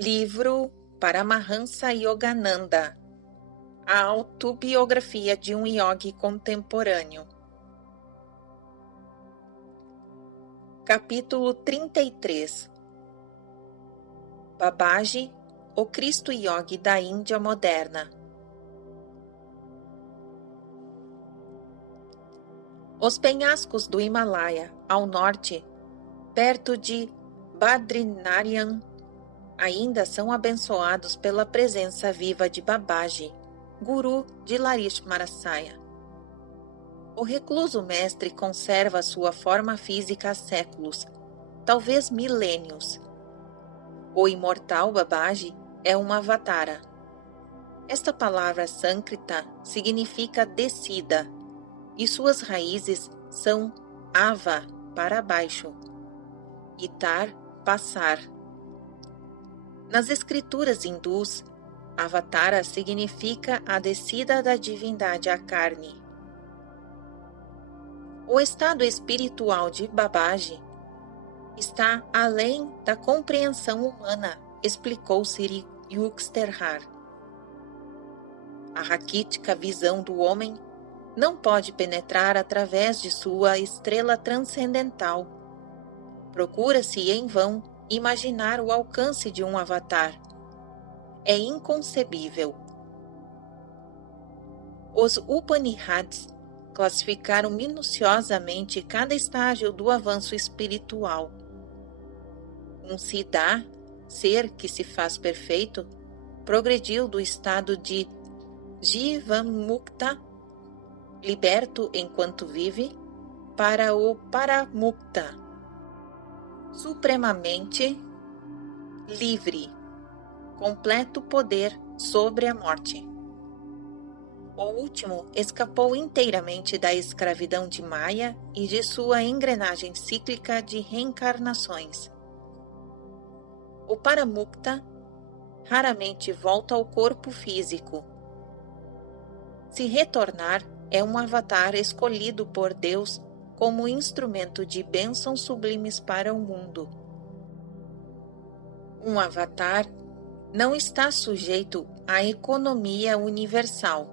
Livro Paramahansa Yogananda, a autobiografia de um yogi contemporâneo. Capítulo 33. Babaji, o Cristo Yogi da Índia moderna. Os penhascos do Himalaia, ao norte, perto de Badrinarayan, ainda são abençoados pela presença viva de Babaji, guru de Larismarasaya. O recluso mestre conserva sua forma física há séculos, talvez milênios. O imortal Babaji é um avatara. Esta palavra sânscrita significa descida, e suas raízes são ava, para baixo, e tar, passar. Nas escrituras hindus, avatara significa a descida da divindade à carne. O estado espiritual de Babaji está além da compreensão humana, explicou Sri Yukteswar. A raquítica visão do homem não pode penetrar através de sua estrela transcendental. Procura-se em vão imaginar o alcance de um avatar. É inconcebível. Os Upanishads classificaram minuciosamente cada estágio do avanço espiritual. Um Siddha, ser que se faz perfeito, progrediu do estado de Jivamukta, liberto enquanto vive, para o Paramukta, supremamente livre, completo poder sobre a morte. O último escapou inteiramente da escravidão de Maya e de sua engrenagem cíclica de reencarnações. O Paramukta raramente volta ao corpo físico. Se retornar, é um avatar escolhido por Deus como instrumento de bênçãos sublimes para o mundo. Um avatar não está sujeito à economia universal.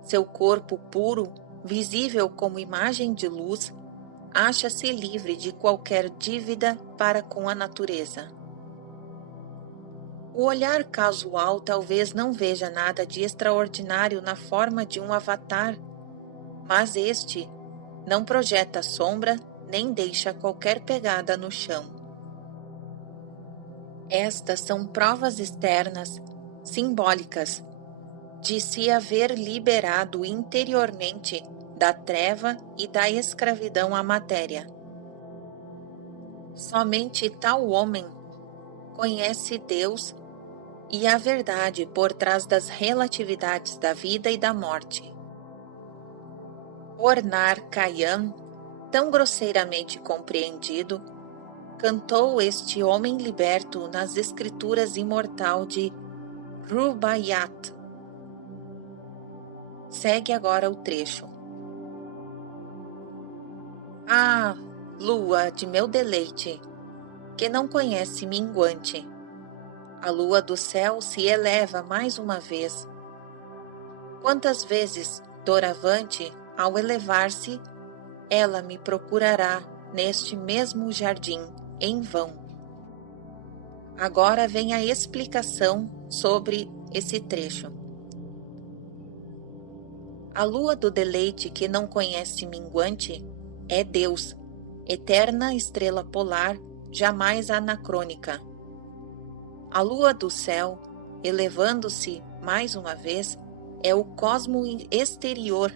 Seu corpo puro, visível como imagem de luz, acha-se livre de qualquer dívida para com a natureza. O olhar casual talvez não veja nada de extraordinário na forma de um avatar, mas este não projeta sombra nem deixa qualquer pegada no chão. Estas são provas externas, simbólicas, de se haver liberado interiormente da treva e da escravidão à matéria. Somente tal homem conhece Deus e a verdade por trás das relatividades da vida e da morte. Ornar Khayyam, tão grosseiramente compreendido, cantou este homem liberto nas escrituras imortal de Rubaiyat. Segue agora o trecho. Ah, lua de meu deleite, que não conhece minguante, a lua do céu se eleva mais uma vez. Quantas vezes, doravante, ao elevar-se, ela me procurará neste mesmo jardim, em vão. Agora vem a explicação sobre esse trecho. A lua do deleite que não conhece minguante é Deus, eterna estrela polar, jamais anacrônica. A lua do céu, elevando-se mais uma vez, é o cosmo exterior,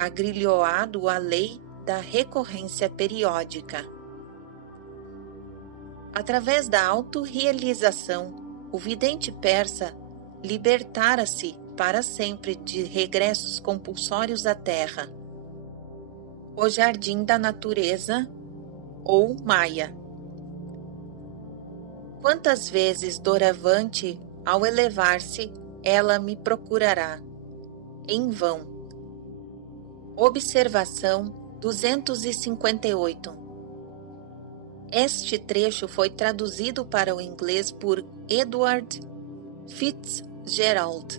agrilhoado à lei da recorrência periódica. Através da autorrealização, o vidente persa libertara-se para sempre de regressos compulsórios à terra. O jardim da natureza, ou Maya. Quantas vezes doravante, ao elevar-se, ela me procurará? Em vão. Observação 258. Este trecho foi traduzido para o inglês por Edward Fitzgerald.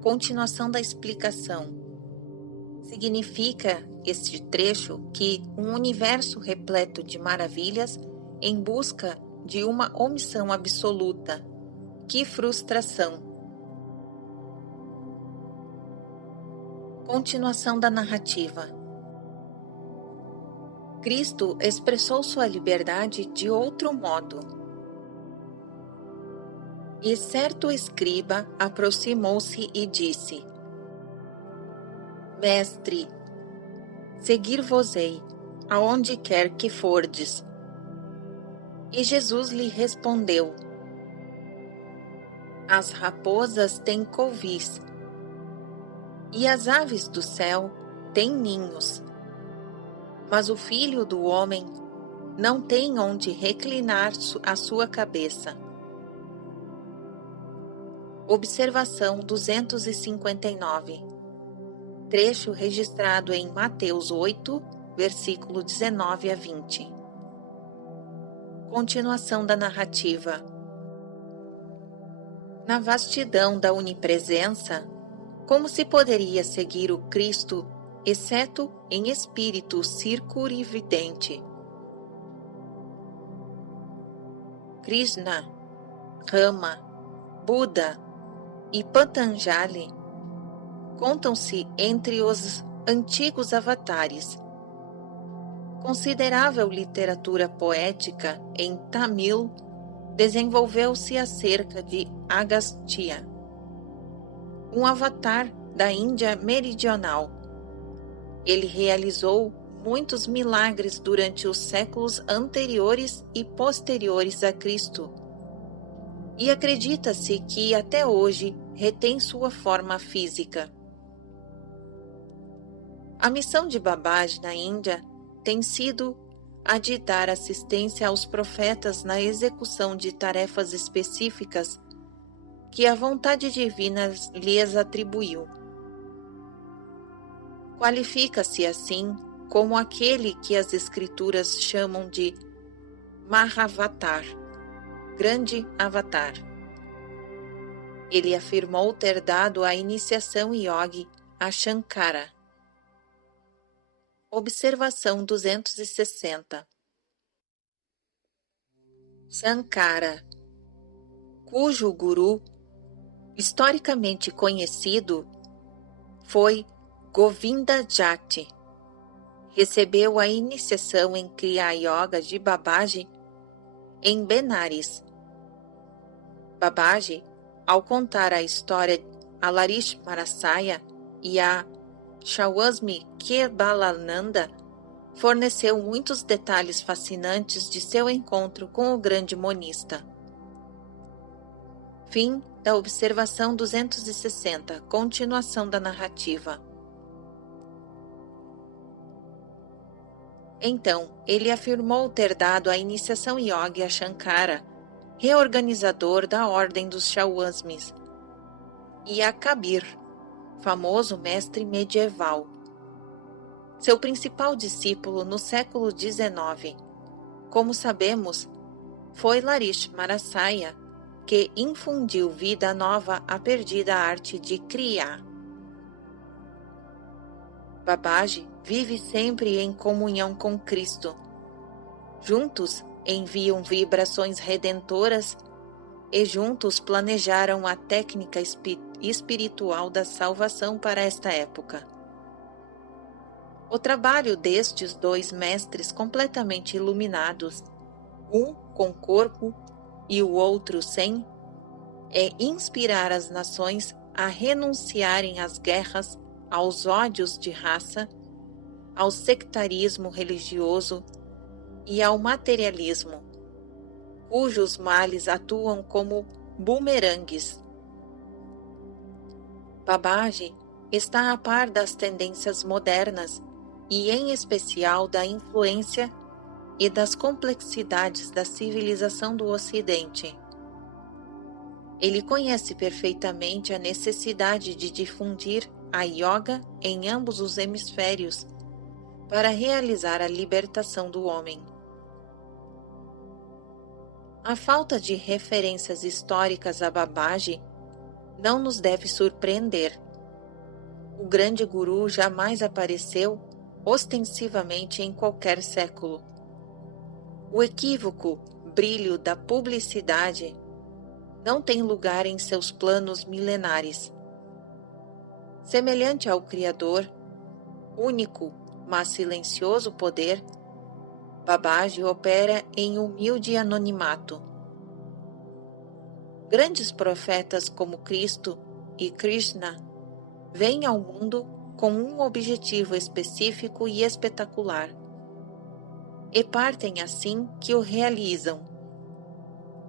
Continuação da explicação. Significa este trecho que um universo repleto de maravilhas em busca de uma omissão absoluta. Que frustração! Continuação da narrativa. Cristo expressou sua liberdade de outro modo. E certo escriba aproximou-se e disse: Mestre, seguir-vos-ei, aonde quer que fordes. E Jesus lhe respondeu: As raposas têm covis, e as aves do céu têm ninhos, mas o Filho do Homem não tem onde reclinar a sua cabeça. Observação 259. Trecho registrado em Mateus 8, versículo 19 a 20. Continuação da narrativa. Na vastidão da onipresença, como se poderia seguir o Cristo, exceto em espírito circunvidente? Krishna, Rama, Buda e Patanjali contam-se entre os antigos avatares. Considerável literatura poética em Tamil desenvolveu-se acerca de Agastya, um avatar da Índia meridional. Ele realizou muitos milagres durante os séculos anteriores e posteriores a Cristo, e acredita-se que até hoje retém sua forma física. A missão de Babaji na Índia tem sido a de dar assistência aos profetas na execução de tarefas específicas que a vontade divina lhes atribuiu. Qualifica-se assim como aquele que as escrituras chamam de Mahavatar, grande avatar. Ele afirmou ter dado a iniciação yogi a Shankara. Observação 260. Shankara, cujo guru, historicamente conhecido, foi Govinda Jati, recebeu a iniciação em Kriya Yoga de Babaji em Benares. Babaji, ao contar a história a Larish Marasaya e a Shawasmi Kirbalananda, forneceu muitos detalhes fascinantes de seu encontro com o grande monista. Fim da observação 260. Continuação da narrativa. Então, ele afirmou ter dado a iniciação yogi a Shankara, reorganizador da ordem dos Shawasmis, e a Kabir, famoso mestre medieval, seu principal discípulo no século XIX. Como sabemos, foi Larish Marasaya que infundiu vida nova à perdida arte de Kriya. Babaji vive sempre em comunhão com Cristo. Juntos enviam vibrações redentoras e juntos planejaram a técnica espiritual da salvação para esta época. O trabalho destes dois mestres completamente iluminados, um com corpo e o outro sem, é inspirar as nações a renunciarem às guerras, aos ódios de raça, ao sectarismo religioso e ao materialismo, cujos males atuam como bumerangues. Babaji está a par das tendências modernas e, em especial, da influência e das complexidades da civilização do Ocidente. Ele conhece perfeitamente a necessidade de difundir a yoga em ambos os hemisférios, para realizar a libertação do homem. A falta de referências históricas a Babaji não nos deve surpreender. O grande guru jamais apareceu ostensivamente em qualquer século. O equívoco brilho da publicidade não tem lugar em seus planos milenares. Semelhante ao Criador, único, mas silencioso poder, Babaji opera em humilde anonimato. Grandes profetas como Cristo e Krishna vêm ao mundo com um objetivo específico e espetacular, e partem assim que o realizam.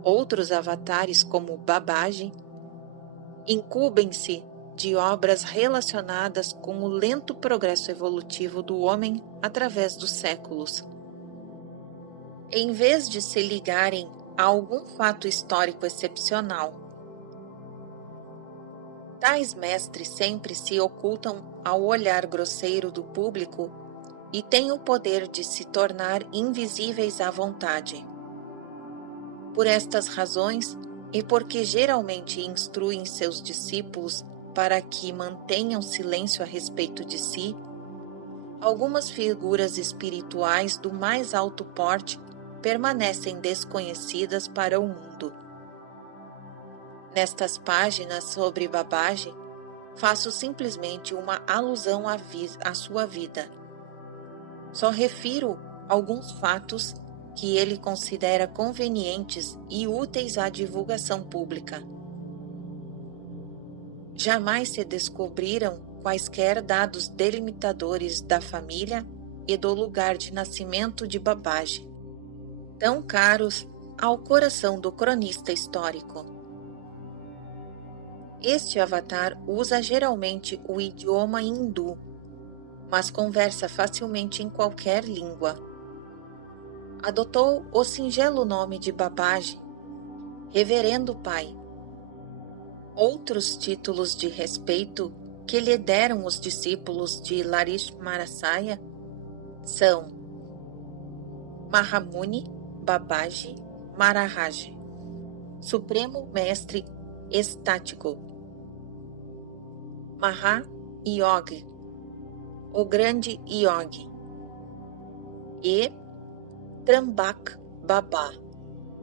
Outros avatares como Babaji incumbem-se de obras relacionadas com o lento progresso evolutivo do homem através dos séculos. Em vez de se ligarem a algum fato histórico excepcional, tais mestres sempre se ocultam ao olhar grosseiro do público e têm o poder de se tornar invisíveis à vontade. Por estas razões, e porque geralmente instruem seus discípulos para que mantenham silêncio a respeito de si, algumas figuras espirituais do mais alto porte permanecem desconhecidas para o mundo. Nestas páginas sobre Babaji, faço simplesmente uma alusão à sua vida. Só refiro alguns fatos que ele considera convenientes e úteis à divulgação pública. Jamais se descobriram quaisquer dados delimitadores da família e do lugar de nascimento de Babaji, tão caros ao coração do cronista histórico. Este avatar usa geralmente o idioma hindu, mas conversa facilmente em qualquer língua. Adotou o singelo nome de Babaji, Reverendo Pai. Outros títulos de respeito que lhe deram os discípulos de Larismarasaya são Mahamuni Babaji Maharaj, Supremo Mestre Estático, Maha Yogi, o Grande Yogi, e Trambak Baba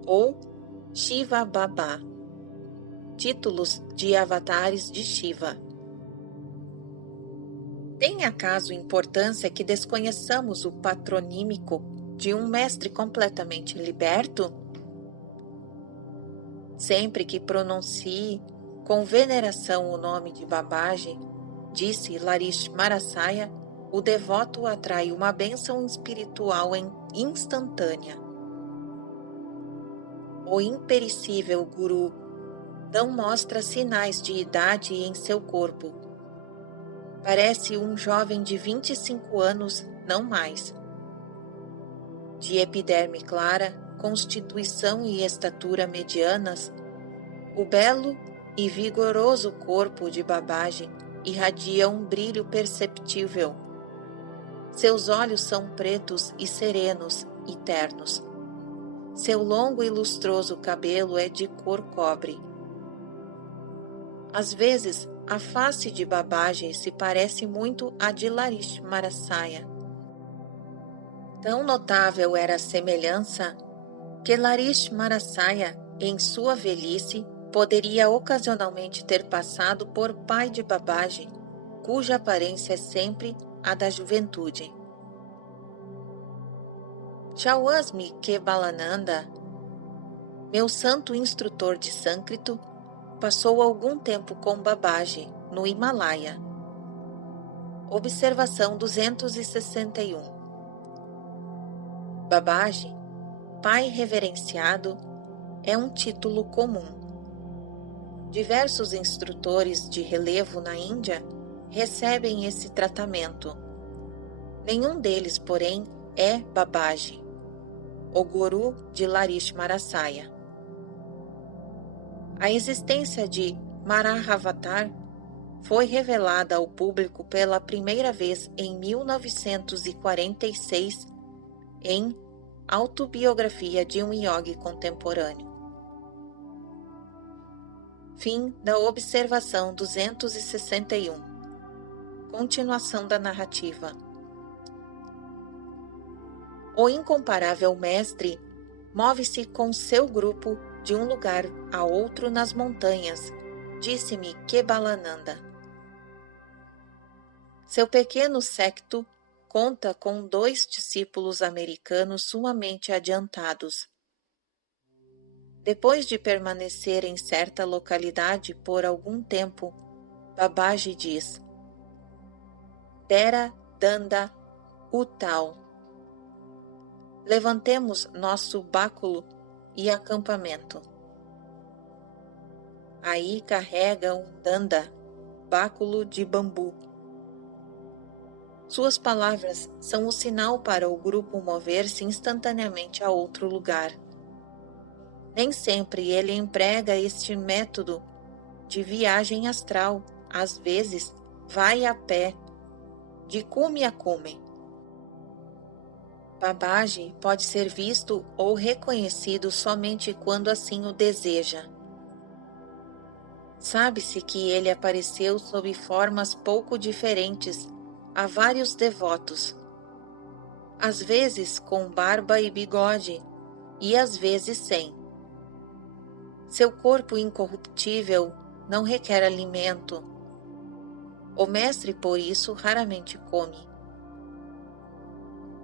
ou Shiva Baba, títulos de avatares de Shiva. Tem acaso importância que desconheçamos o patronímico de um mestre completamente liberto? Sempre que pronuncie com veneração o nome de Babaji, disse Larismarasaya, o devoto atrai uma bênção espiritual instantânea. O imperecível Guru não mostra sinais de idade em seu corpo. Parece um jovem de 25 anos, não mais. De epiderme clara, constituição e estatura medianas, o belo e vigoroso corpo de Babaji irradia um brilho perceptível. Seus olhos são pretos e serenos e ternos. Seu longo e lustroso cabelo é de cor cobre. Às vezes, a face de Babaji se parece muito à de Larismarasaya. Tão notável era a semelhança que Larismarasaya, em sua velhice, poderia ocasionalmente ter passado por pai de Babaji, cuja aparência é sempre a da juventude. Shawasmi Kebalananda, meu santo instrutor de sânscrito, passou algum tempo com Babaji no Himalaia. Observação 261. Babaji, pai reverenciado, é um título comum. Diversos instrutores de relevo na Índia recebem esse tratamento. Nenhum deles, porém, é Babaji, o guru de Larismarasaya. A existência de Marahavatar foi revelada ao público pela primeira vez em 1946 em Autobiografia de um Yogi Contemporâneo. Fim da observação 261. Continuação da narrativa. O incomparável mestre move-se com seu grupo de um lugar a outro nas montanhas, disse-me Kebalananda. Seu pequeno séquito conta com 2 discípulos americanos sumamente adiantados. Depois de permanecer em certa localidade por algum tempo, Babaji diz: Dera Danda Utal. Levantemos nosso báculo e acampamento. Aí carrega um danda, báculo de bambu. Suas palavras são o sinal para o grupo mover-se instantaneamente a outro lugar. Nem sempre ele emprega este método de viagem astral, às vezes vai a pé, de cume a cume. Babaji pode ser visto ou reconhecido somente quando assim o deseja. Sabe-se que ele apareceu sob formas pouco diferentes a vários devotos, às vezes com barba e bigode, e às vezes sem. Seu corpo incorruptível não requer alimento. O mestre, por isso, raramente come.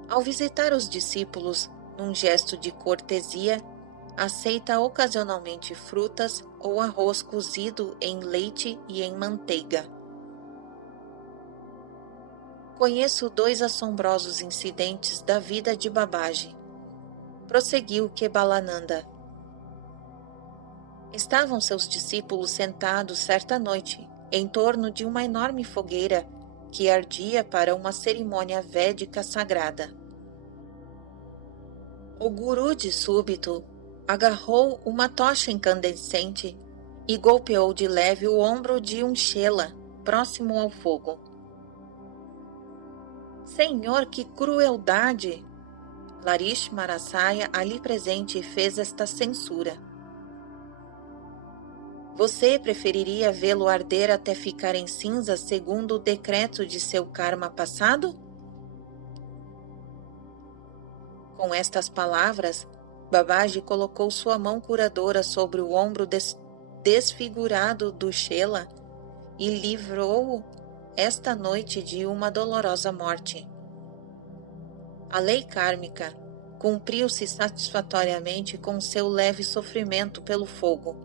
Ao visitar os discípulos, num gesto de cortesia, aceita ocasionalmente frutas ou arroz cozido em leite e em manteiga. Conheço 2 assombrosos incidentes da vida de Babaji. Prosseguiu Kebalananda. Estavam seus discípulos sentados certa noite em torno de uma enorme fogueira que ardia para uma cerimônia védica sagrada. O guru de súbito agarrou uma tocha incandescente e golpeou de leve o ombro de um chela próximo ao fogo. Senhor, que crueldade! Larish Marasaya, ali presente, fez esta censura. Você preferiria vê-lo arder até ficar em cinzas segundo o decreto de seu karma passado? Com estas palavras, Babaji colocou sua mão curadora sobre o ombro desfigurado do chela e livrou-o esta noite de uma dolorosa morte. A lei kármica cumpriu-se satisfatoriamente com seu leve sofrimento pelo fogo.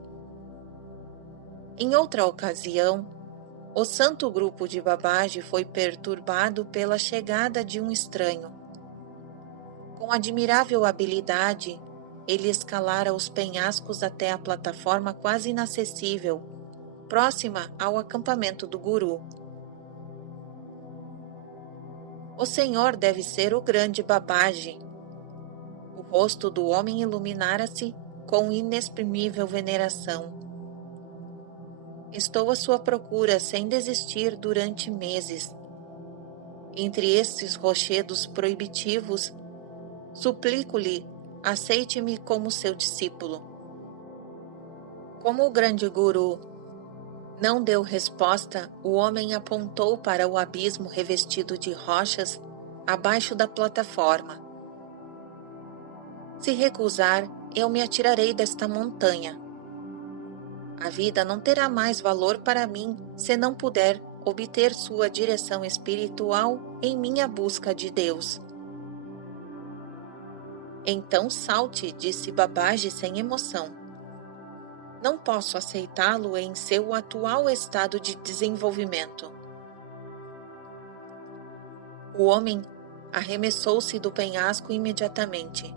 Em outra ocasião, o santo grupo de Babaji foi perturbado pela chegada de um estranho. Com admirável habilidade, ele escalara os penhascos até a plataforma quase inacessível, próxima ao acampamento do guru. O senhor deve ser o grande Babaji. O rosto do homem iluminara-se com inexprimível veneração. Estou à sua procura sem desistir durante meses. Entre estes rochedos proibitivos, suplico-lhe, aceite-me como seu discípulo. Como o grande guru não deu resposta, o homem apontou para o abismo revestido de rochas abaixo da plataforma. Se recusar, eu me atirarei desta montanha. A vida não terá mais valor para mim se não puder obter sua direção espiritual em minha busca de Deus. Então salte, disse Babaji sem emoção. Não posso aceitá-lo em seu atual estado de desenvolvimento. O homem arremessou-se do penhasco imediatamente.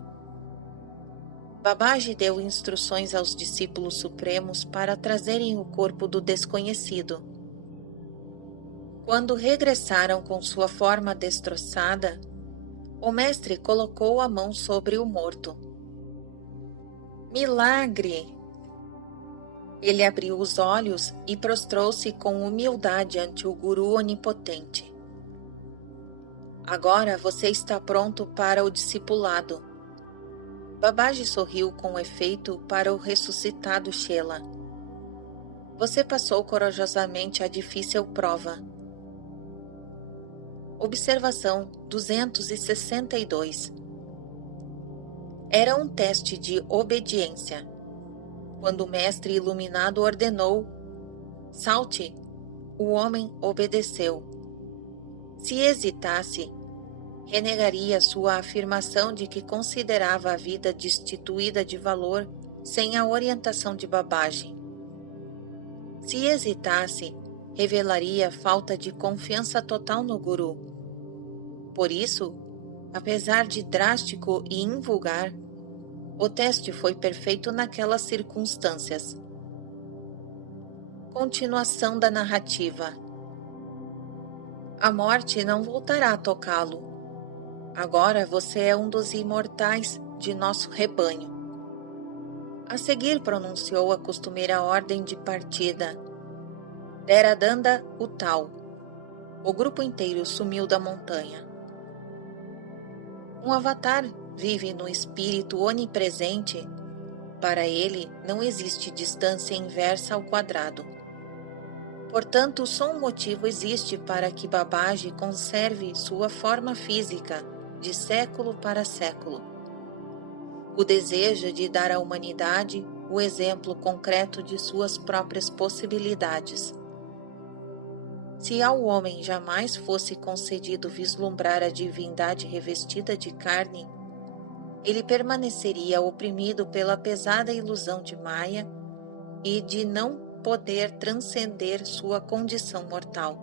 Babaji deu instruções aos discípulos supremos para trazerem o corpo do desconhecido. Quando regressaram com sua forma destroçada, o mestre colocou a mão sobre o morto. Milagre! Ele abriu os olhos e prostrou-se com humildade ante o Guru onipotente. Agora você está pronto para o discipulado. Babaji sorriu com efeito para o ressuscitado Chela. Você passou corajosamente a difícil prova. Observação 262. Era um teste de obediência. Quando o mestre iluminado ordenou: salte, o homem obedeceu. Se hesitasse, renegaria sua afirmação de que considerava a vida destituída de valor sem a orientação de Babaji. Se hesitasse, revelaria falta de confiança total no Guru. Por isso, apesar de drástico e invulgar, o teste foi perfeito naquelas circunstâncias. Continuação da narrativa. A morte não voltará a tocá-lo. Agora você é um dos imortais de nosso rebanho. A seguir pronunciou a costumeira ordem de partida. Deradanda Utal. O grupo inteiro sumiu da montanha. Um avatar vive no espírito onipresente. Para ele, não existe distância inversa ao quadrado. Portanto, só um motivo existe para que Babaji conserve sua forma física de século para século. O desejo de dar à humanidade o exemplo concreto de suas próprias possibilidades. Se ao homem jamais fosse concedido vislumbrar a divindade revestida de carne, ele permaneceria oprimido pela pesada ilusão de Maya e de não poder transcender sua condição mortal.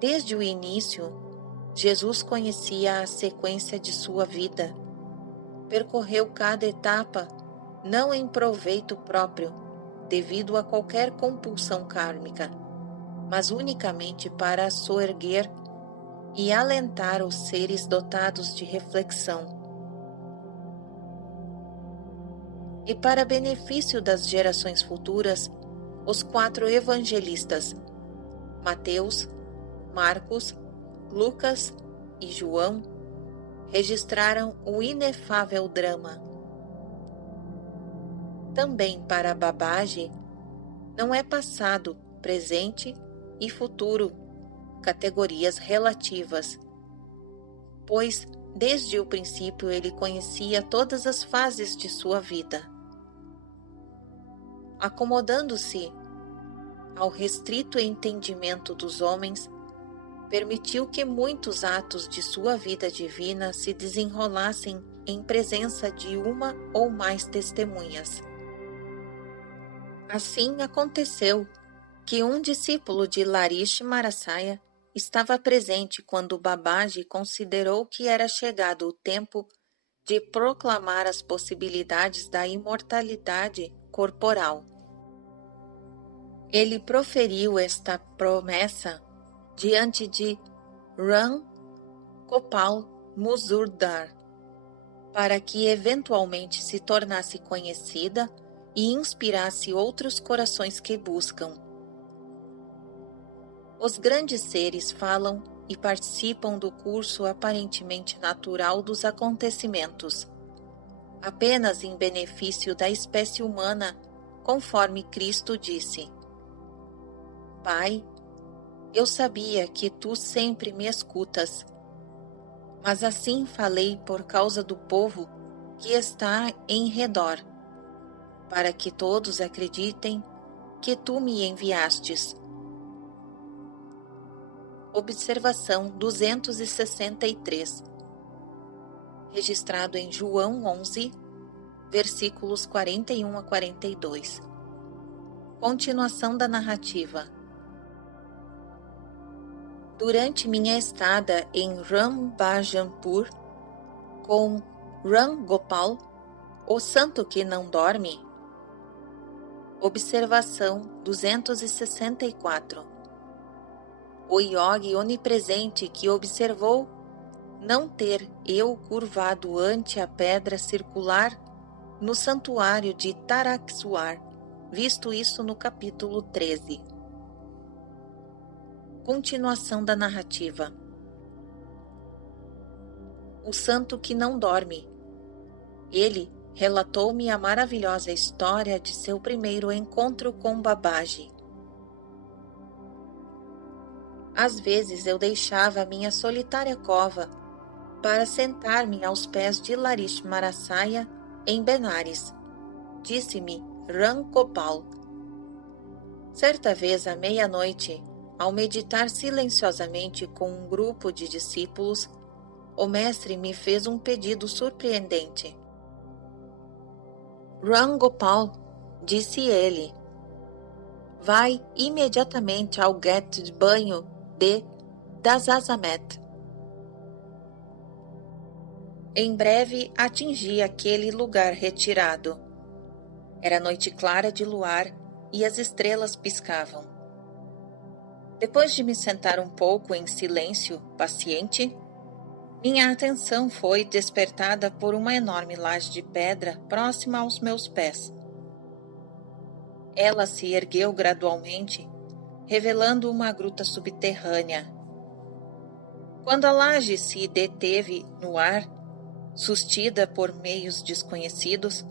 Desde o início, Jesus conhecia a sequência de sua vida. Percorreu cada etapa não em proveito próprio, devido a qualquer compulsão kármica, mas unicamente para soerguer e alentar os seres dotados de reflexão. E para benefício das gerações futuras, os 4 evangelistas, Mateus, Marcos, Lucas e João, registraram o inefável drama. Também para Babaji, não é passado, presente e futuro, categorias relativas, pois desde o princípio ele conhecia todas as fases de sua vida. Acomodando-se ao restrito entendimento dos homens, permitiu que muitos atos de sua vida divina se desenrolassem em presença de uma ou mais testemunhas. Assim aconteceu que um discípulo de Larish Marasaya estava presente quando Babaji considerou que era chegado o tempo de proclamar as possibilidades da imortalidade corporal. Ele proferiu esta promessa diante de Ram Gopal Muzumdar, para que eventualmente se tornasse conhecida e inspirasse outros corações que buscam. Os grandes seres falam e participam do curso aparentemente natural dos acontecimentos, apenas em benefício da espécie humana, conforme Cristo disse: Pai, eu sabia que tu sempre me escutas, mas assim falei por causa do povo que está em redor, para que todos acreditem que tu me enviastes. Observação 263. Registrado em João 11, versículos 41 a 42. Continuação da narrativa. Durante minha estada em Rambhajanpur, com Ram Gopal, o santo que não dorme. Observação 264. O yogi onipresente que observou não ter eu curvado ante a pedra circular no santuário de Taraxuar, visto isso no capítulo 13. Continuação da narrativa. O santo que não dorme. Ele relatou-me a maravilhosa história de seu primeiro encontro com Babaji. Às vezes eu deixava minha solitária cova para sentar-me aos pés de Larishmarasaya em Benares, disse-me Ram Gopal. Certa vez à meia-noite, ao meditar silenciosamente com um grupo de discípulos, o mestre me fez um pedido surpreendente. Ram Gopal, disse ele, vai imediatamente ao ghat de banho de Dasazamet. Em breve atingi aquele lugar retirado. Era noite clara de luar e as estrelas piscavam. Depois de me sentar um pouco em silêncio, paciente, minha atenção foi despertada por uma enorme laje de pedra próxima aos meus pés. Ela se ergueu gradualmente, revelando uma gruta subterrânea. Quando a laje se deteve no ar, sustida por meios desconhecidos,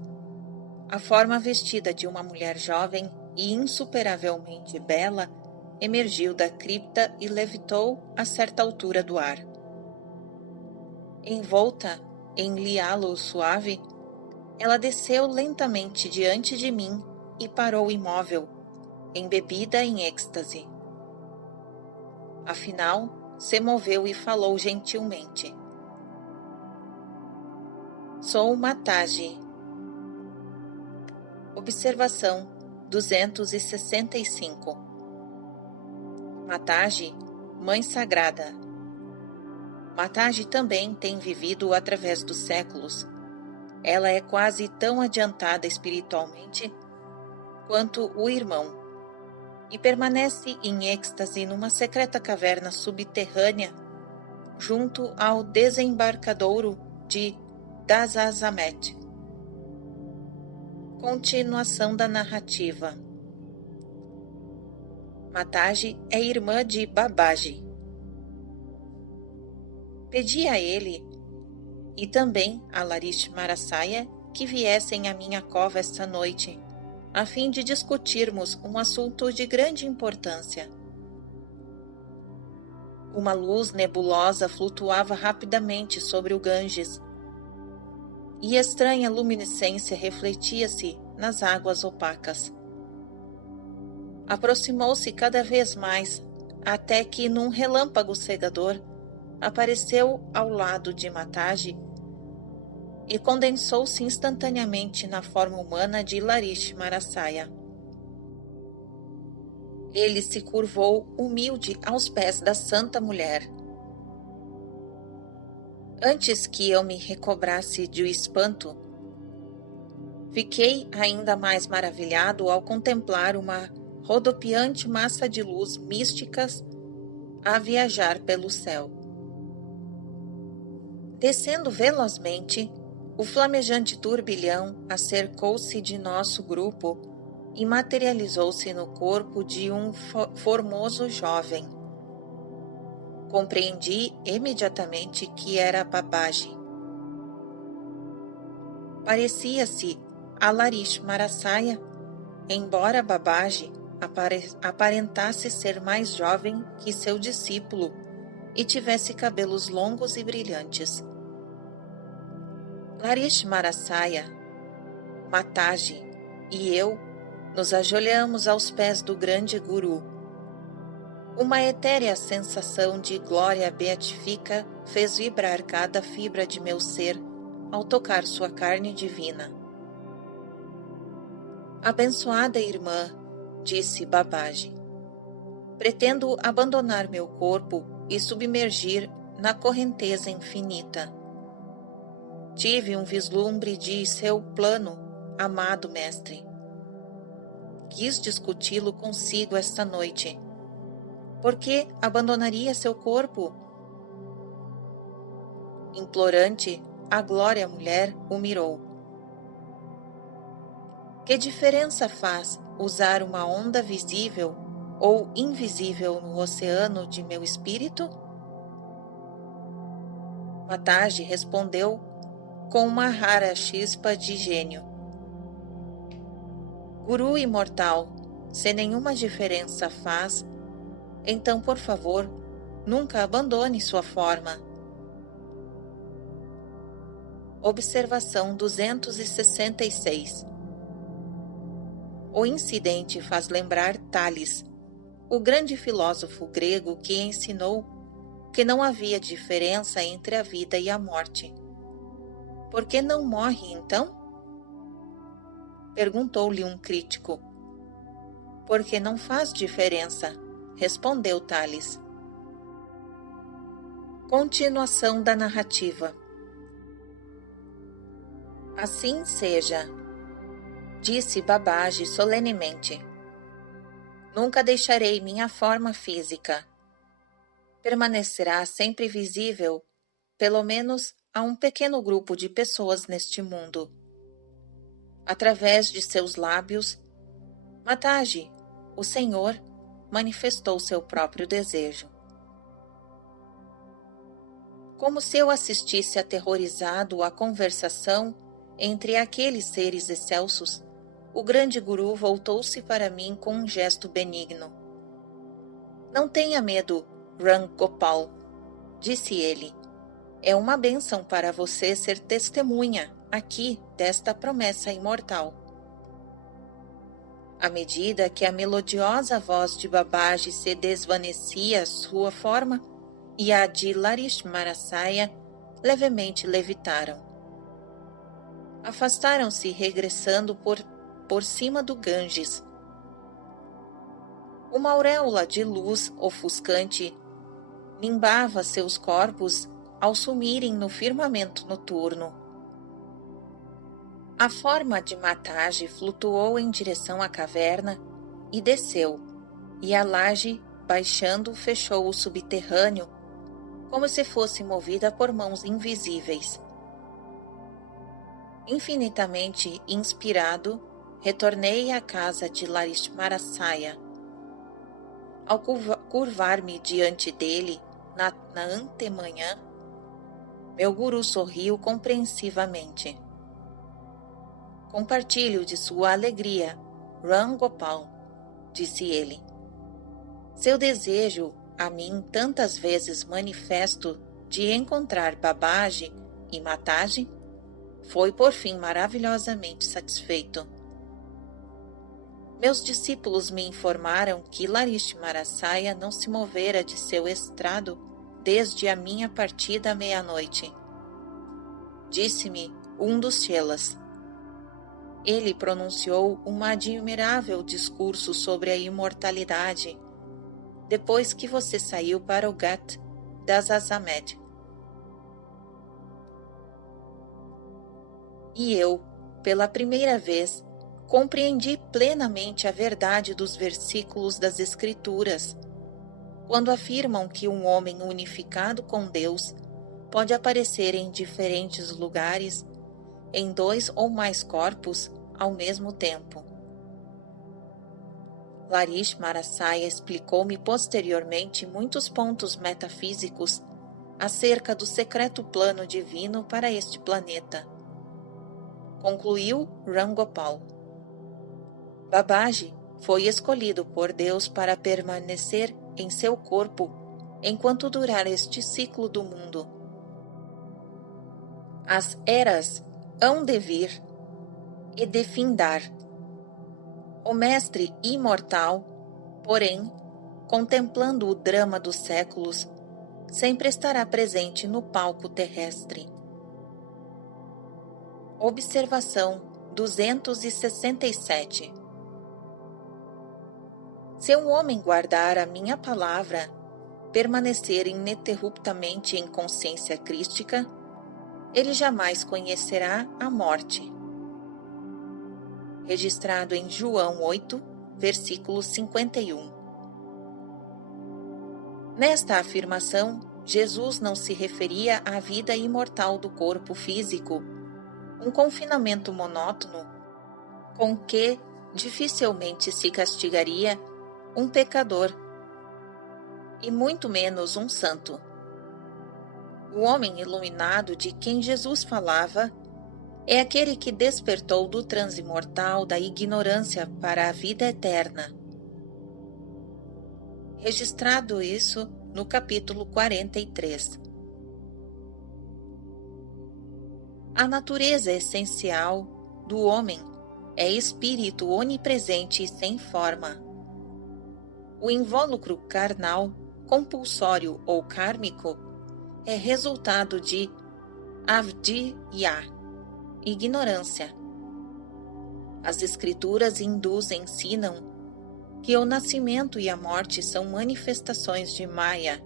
a forma vestida de uma mulher jovem e insuperavelmente bela emergiu da cripta e levitou a certa altura do ar. Envolta em lialo suave, ela desceu lentamente diante de mim e parou imóvel, embebida em êxtase. Afinal, se moveu e falou gentilmente. Sou Mataji. Observação 265. Mataji, Mãe Sagrada. Mataji também tem vivido através dos séculos. Ela é quase tão adiantada espiritualmente quanto o irmão, e permanece em êxtase numa secreta caverna subterrânea junto ao desembarcadouro de Dasazamet. Continuação da narrativa. Mataji é irmã de Babaji. Pedi a ele e também a Larishmarasaya que viessem à minha cova esta noite, a fim de discutirmos um assunto de grande importância. Uma luz nebulosa flutuava rapidamente sobre o Ganges, e estranha luminescência refletia-se nas águas opacas. Aproximou-se cada vez mais, até que, num relâmpago cegador, apareceu ao lado de Mataji e condensou-se instantaneamente na forma humana de Larishmarasaya. Ele se curvou humilde aos pés da santa mulher. Antes que eu me recobrasse de espanto, fiquei ainda mais maravilhado ao contemplar uma rodopiante massa de luz místicas a viajar pelo céu. Descendo velozmente, o flamejante turbilhão acercou-se de nosso grupo e materializou-se no corpo de um formoso jovem. Compreendi imediatamente que era Babaji. Parecia-se a Larishmarasaya, embora Babaji aparentasse ser mais jovem que seu discípulo e tivesse cabelos longos e brilhantes. Larishmarasaya, Mataji e eu nos ajoelhamos aos pés do grande guru. Uma etérea sensação de glória beatifica fez vibrar cada fibra de meu ser ao tocar sua carne divina. Abençoada irmã, disse Babaji, pretendo abandonar meu corpo e submergir na correnteza infinita. Tive um vislumbre de seu plano, amado mestre. Quis discuti-lo consigo esta noite. Por que abandonaria seu corpo? Implorante, a glória mulher o mirou. Que diferença faz usar uma onda visível ou invisível no oceano de meu espírito? Mataji respondeu com uma rara chispa de gênio. Guru imortal, se nenhuma diferença faz, então, por favor, nunca abandone sua forma. Observação 266. O incidente faz lembrar Tales, o grande filósofo grego que ensinou que não havia diferença entre a vida e a morte. Por que não morre, então? Perguntou-lhe um crítico. Porque não faz diferença, respondeu Tales. Continuação da narrativa. Assim seja, disse Babaji solenemente. Nunca deixarei minha forma física. Permanecerá sempre visível, pelo menos a um pequeno grupo de pessoas neste mundo. Através de seus lábios, Mataji, o Senhor, manifestou seu próprio desejo. Como se eu assistisse aterrorizado à conversação entre aqueles seres excelsos, o grande guru voltou-se para mim com um gesto benigno. Não tenha medo, Ram Gopal, disse ele. É uma bênção para você ser testemunha aqui desta promessa imortal. À medida que a melodiosa voz de Babaji se desvanecia, sua forma e a de Larishmarasaya levemente levitaram. Afastaram-se regressando por cima do Ganges. Uma auréola de luz ofuscante nimbava seus corpos ao sumirem no firmamento noturno. A forma de Mataji flutuou em direção à caverna e desceu, e a laje, baixando, fechou o subterrâneo, como se fosse movida por mãos invisíveis. Infinitamente inspirado, retornei à casa de Larishmarasaya. Ao curvar-me diante dele, na antemanhã, meu guru sorriu compreensivamente. Compartilho de sua alegria, Ram Gopal, disse ele. Seu desejo, a mim tantas vezes manifesto, de encontrar Babaji e Mataji, foi por fim maravilhosamente satisfeito. Meus discípulos me informaram que Larishmarasaya não se movera de seu estrado desde a minha partida à meia-noite. Disse-me um dos chelas. Ele pronunciou um admirável discurso sobre a imortalidade depois que você saiu para o Ghat das Azamed. E eu, pela primeira vez, compreendi plenamente a verdade dos versículos das Escrituras, quando afirmam que um homem unificado com Deus pode aparecer em diferentes lugares, em 2 ou mais corpos, ao mesmo tempo. Larishmarasaya explicou-me posteriormente muitos pontos metafísicos acerca do secreto plano divino para este planeta. Concluiu Ram Gopal. Babaji foi escolhido por Deus para permanecer em seu corpo enquanto durar este ciclo do mundo. As eras hão de vir e de findar. O mestre imortal, porém, contemplando o drama dos séculos, sempre estará presente no palco terrestre. Observação 267. Se um homem guardar a minha palavra, permanecer ininterruptamente em consciência crística, ele jamais conhecerá a morte. Registrado em João 8, versículo 51. Nesta afirmação, Jesus não se referia à vida imortal do corpo físico, um confinamento monótono, com que dificilmente se castigaria um pecador, e muito menos um santo. O homem iluminado de quem Jesus falava é aquele que despertou do transe mortal da ignorância para a vida eterna. Registrado isso no capítulo 43. A natureza essencial do homem é espírito onipresente e sem forma. O invólucro carnal, compulsório ou kármico é resultado de avidya, ignorância. As escrituras hindus ensinam que o nascimento e a morte são manifestações de Maya,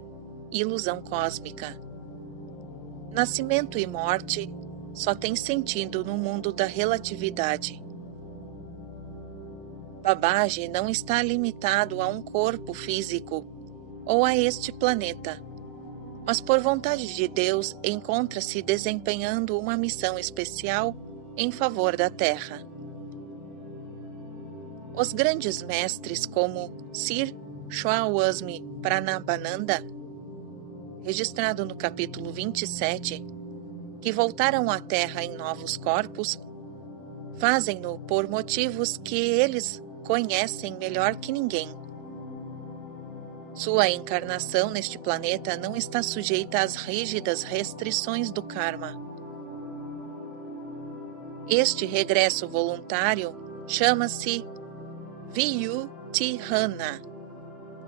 ilusão cósmica. Nascimento e morte só têm sentido no mundo da relatividade. Babaji não está limitado a um corpo físico ou a este planeta, mas por vontade de Deus encontra-se desempenhando uma missão especial em favor da Terra. Os grandes mestres como Sir Swami Pranabananda, registrado no capítulo 27, que voltaram à Terra em novos corpos, fazem-no por motivos que eles conhecem melhor que ninguém. Sua encarnação neste planeta não está sujeita às rígidas restrições do karma. Este regresso voluntário chama-se Vyuthihana,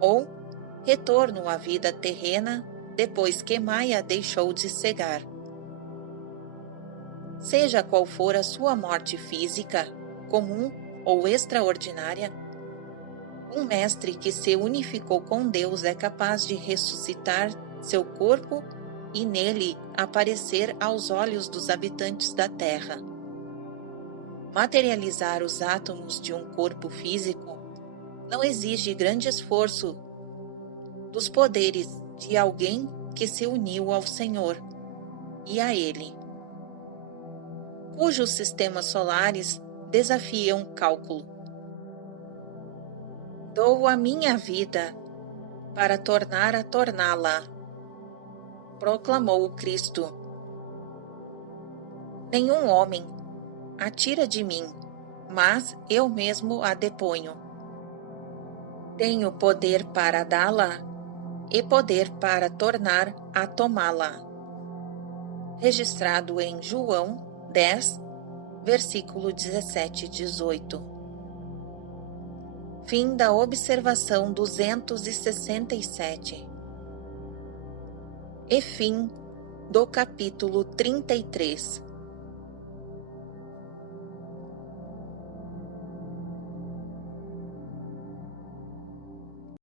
ou retorno à vida terrena depois que Maya deixou de cegar. Seja qual for a sua morte física, comum ou extraordinária, um mestre que se unificou com Deus é capaz de ressuscitar seu corpo e nele aparecer aos olhos dos habitantes da Terra. Materializar os átomos de um corpo físico não exige grande esforço dos poderes de alguém que se uniu ao Senhor e a Ele, cujos sistemas solares desafiam cálculo. Dou a minha vida para tornar a torná-la, proclamou o Cristo. Nenhum homem a tira de mim, mas eu mesmo a deponho. Tenho poder para dá-la e poder para tornar a tomá-la. Registrado em João 10, versículo 17 e 18. Fim da observação 267. E fim do capítulo 33.